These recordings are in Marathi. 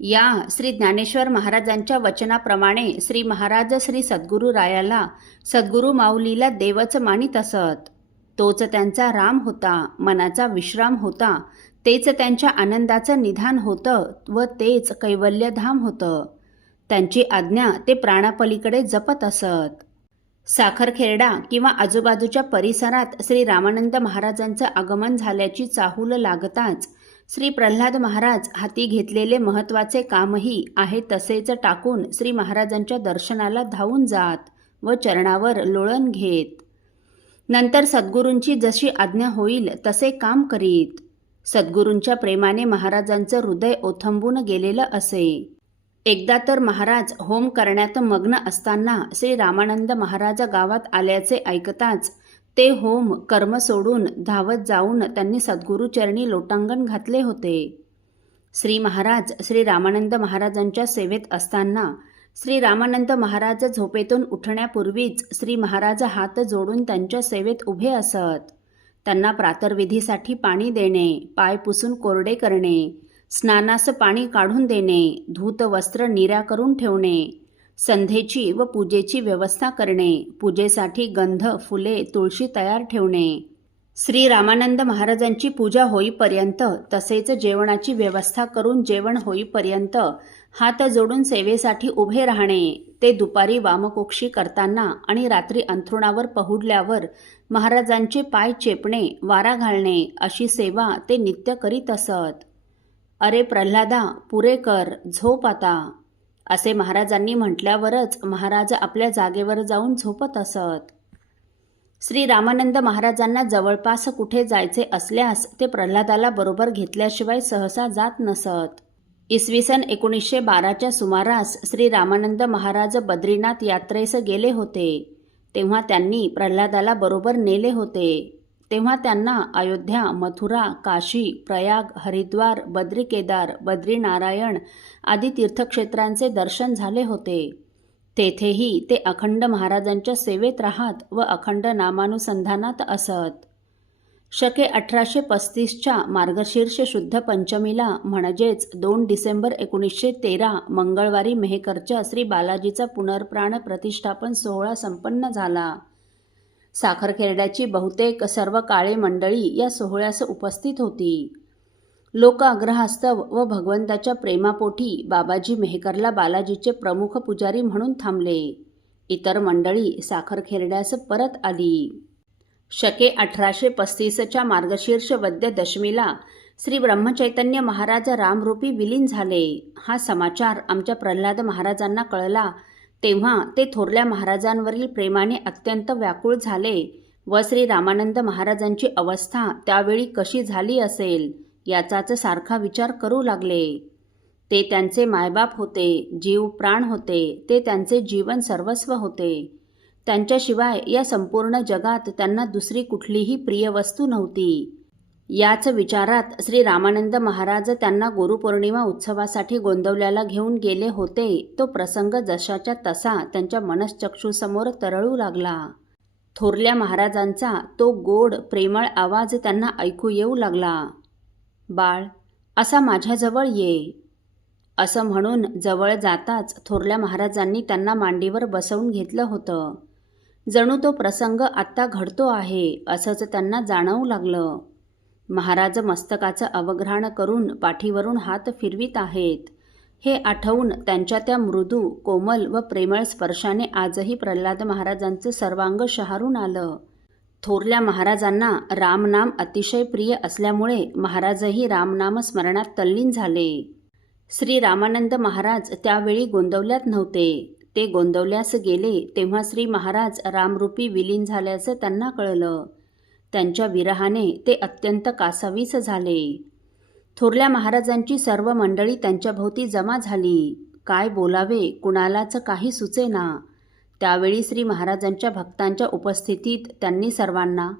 या श्री ज्ञानेश्वर महाराजांच्या वचनाप्रमाणे श्री महाराज श्री सद्गुरू रायाला सद्गुरू माऊलीला देवच मानित असत. तोच त्यांचा राम होता मनाचा विश्राम होता तेच त्यांच्या आनंदाचं निधान होतं व तेच कैवल्यधाम होतं. त्यांची आज्ञा ते प्राणापलीकडे जपत असत. साखरखेरडा किंवा आजूबाजूच्या परिसरात श्री रामानंद महाराजांचं आगमन झाल्याची चाहूल लागताच श्री प्रल्हाद महाराज हाती घेतलेले महत्त्वाचे कामही आहे तसेच टाकून श्री महाराजांच्या दर्शनाला धावून जात व चरणावर लोळण घेत. नंतर सद्गुरूंची जशी आज्ञा होईल तसे काम करीत. सद्गुरूंच्या प्रेमाने महाराजांचं हृदय ओथंबून गेलेलं असे. एकदा तर महाराज होम करण्यात मग्न असताना श्री रामानंद महाराज गावात आल्याचे ऐकताच ते होम कर्म सोडून धावत जाऊन त्यांनी सद्गुरूचरणी लोटांगण घातले होते. श्री महाराज श्री रामानंद महाराजांच्या सेवेत असताना श्री रामानंद महाराज झोपेतून उठण्यापूर्वीच श्री महाराज हात जोडून त्यांच्या सेवेत उभे असत. त्यांना प्रातर्विधीसाठी पाणी देणे पाय पुसून कोरडे करणे स्नानास पाणी काढून देणे धूत वस्त्र निऱ्या करून ठेवणे संध्येची व पूजेची व्यवस्था करणे पूजेसाठी गंध फुले तुळशी तयार ठेवणे. श्री रामानंद महाराजांची पूजा होईपर्यंत तसेच जेवणाची व्यवस्था करून जेवण होईपर्यंत हात जोडून सेवेसाठी उभे राहणे ते दुपारी वामकोक्षी करताना आणि रात्री अंथरुणावर पहुडल्यावर महाराजांचे पाय चेपणे वारा घालणे अशी सेवा ते नित्य करीत असत. अरे प्रल्हादा पुरे कर झोप आता. असे महाराजांनी म्हटल्यावरच महाराज आपल्या जागेवर जाऊन झोपत असत. श्री रामानंद महाराजांना जवळपास कुठे जायचे असल्यास ते प्रल्हादाला बरोबर घेतल्याशिवाय सहसा जात नसत. इसवी सन एकोणीसशे बाराच्या सुमारास श्री रामानंद महाराज बद्रीनाथ यात्रेस गेले होते. तेव्हा त्यांनी प्रल्हादाला बरोबर नेले होते. तेव्हा त्यांना अयोध्या मथुरा काशी प्रयाग हरिद्वार बद्रिकेदार बद्रीनारायण आदी तीर्थक्षेत्रांचे दर्शन झाले होते. तेथेही ते अखंड महाराजांच्या सेवेत राहत व अखंड नामानुसंधानात असत. शके अठराशे पस्तीसच्या मार्गशीर्ष शुद्ध पंचमीला म्हणजेच दोन डिसेंबर एकोणीसशे तेरा मंगळवारी मेहकरच्या श्री बालाजीचा पुनर्प्राण प्रतिष्ठापन सोहळा संपन्न झाला. साखरखेरड्याची बहुतेक सर्व काळे मंडळी या सोहळ्यास उपस्थित होती. लोक आग्रहास्तव व भगवंताच्या प्रेमापोटी बाबाजी मेहकरला बालाजीचे प्रमुख पुजारी म्हणून थांबले. इतर मंडळी साखरखेरड्यास परत आली. शके अठराशे पस्तीसच्या मार्गशीर्ष वद्य दशमीला श्री ब्रह्मचैतन्य महाराज रामरूपी विलीन झाले. हा समाचार आमच्या प्रल्हाद महाराजांना कळला तेव्हा ते थोरल्या महाराजांवरील प्रेमाने अत्यंत व्याकुळ झाले. व श्री रामानंद महाराजांची अवस्था त्यावेळी कशी झाली असेल याचाच सारखा विचार करू लागले. ते त्यांचे मायबाप होते जीव प्राण होते ते त्यांचे जीवन सर्वस्व होते. त्यांच्याशिवाय या संपूर्ण जगात त्यांना दुसरी कुठलीही प्रिय वस्तू नव्हती. याच विचारात श्री रामानंद महाराज त्यांना गुरुपौर्णिमा उत्सवासाठी गोंदवल्याला घेऊन गेले होते. तो प्रसंग जशाच्या तसा त्यांच्या मनश्चक्षुसमोर तरळू लागला. थोरल्या महाराजांचा तो गोड प्रेमळ आवाज त्यांना ऐकू येऊ लागला. बाळ असा माझ्याजवळ ये. असं म्हणून जवळ जाताच थोरल्या महाराजांनी त्यांना मांडीवर बसवून घेतलं होतं. जणू तो प्रसंग आत्ता घडतो आहे असंच त्यांना जाणवू लागलं. महाराज मस्तकाचं अवघ्राण करून पाठीवरून हात फिरवीत आहेत. हे आठवून त्यांच्या त्या मृदू कोमल व प्रेमळ स्पर्शाने आजही प्रल्हाद महाराजांचं सर्वांग शहारून आलं. थोरल्या महाराजांना रामनाम अतिशय प्रिय असल्यामुळे महाराजही रामनाम स्मरणात तल्लीन झाले. श्री रामानंद महाराज त्यावेळी गोंदवल्यात नव्हते. ते गोंदवल्यास गेले तेव्हा श्री महाराज रामरूपी विलीन झाल्याचं त्यांना कळलं. त्यांच्या विरहाने ते अत्यंत कासावीस झाले. थोरल्या महाराजांची सर्व मंडळी त्यांच्याभोवती जमा झाली. काय बोलावे कुणालाच काही सुचेना. त्यावेळी श्री महाराजांच्या भक्तांच्या उपस्थितीत त्यांनी सर्वांना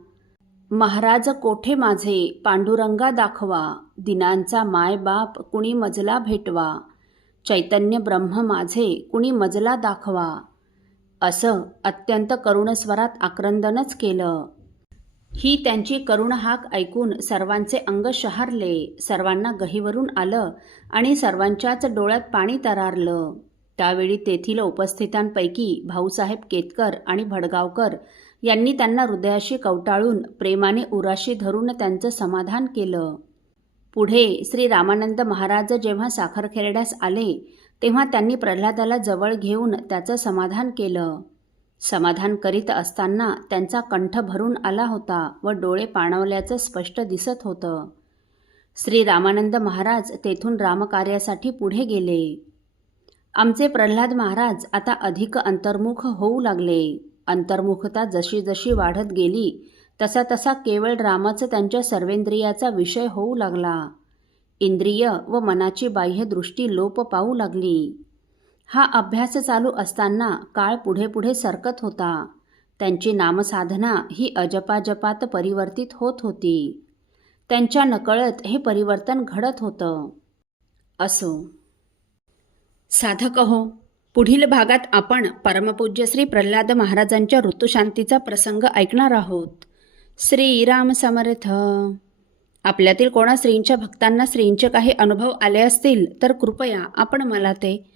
महाराज कोठे माझे? पांडुरंगा दाखवा. दिनांचा माय बाप कुणी मजला भेटवा. चैतन्य ब्रह्म माझे कुणी मजला दाखवा. असं अत्यंत करुणस्वरात आक्रंदनच केलं. ही त्यांची करुण हाक ऐकून सर्वांचे अंग शहारले सर्वांना गहीवरून आलं आणि सर्वांच्याच डोळ्यात पाणी तरारलं. त्यावेळी तेथील उपस्थितांपैकी भाऊसाहेब केतकर आणि भडगावकर यांनी त्यांना हृदयाशी कवटाळून प्रेमाने उराशी धरून त्यांचं समाधान केलं. पुढे श्री रामानंद महाराज जेव्हा साखरखेरड्यास आले तेव्हा त्यांनी प्रल्हादाला जवळ घेऊन त्याचं समाधान केलं. समाधान करीत असताना त्यांचा कंठ भरून आला होता व डोळे पाणवल्याचं स्पष्ट दिसत होतं. श्री रामानंद महाराज तेथून रामकार्यासाठी पुढे गेले. आमचे प्रल्हाद महाराज आता अधिक अंतर्मुख होऊ लागले. अंतर्मुखता जशी जशी वाढत गेली तसा तसा केवळ रामच त्यांच्या सर्वेंद्रियाचा विषय होऊ लागला. इंद्रिय व मनाची बाह्यदृष्टी लोप पावू लागली. हा अभ्यास चालू असताना काळ पुढे पुढे सरकत होता. त्यांची नामसाधना ही अजपाजपात परिवर्तित होत होती. त्यांच्या नकळत हे परिवर्तन घडत होतं. असो. साधक हो पुढील भागात आपण परमपूज्य श्री प्रल्हाद महाराजांच्या ऋतुशांतीचा प्रसंग ऐकणार आहोत. श्रीराम समर्थ. आपल्यातील कोणा श्रींच्या भक्तांना श्रींचे काही अनुभव आले असतील तर कृपया आपण मला ते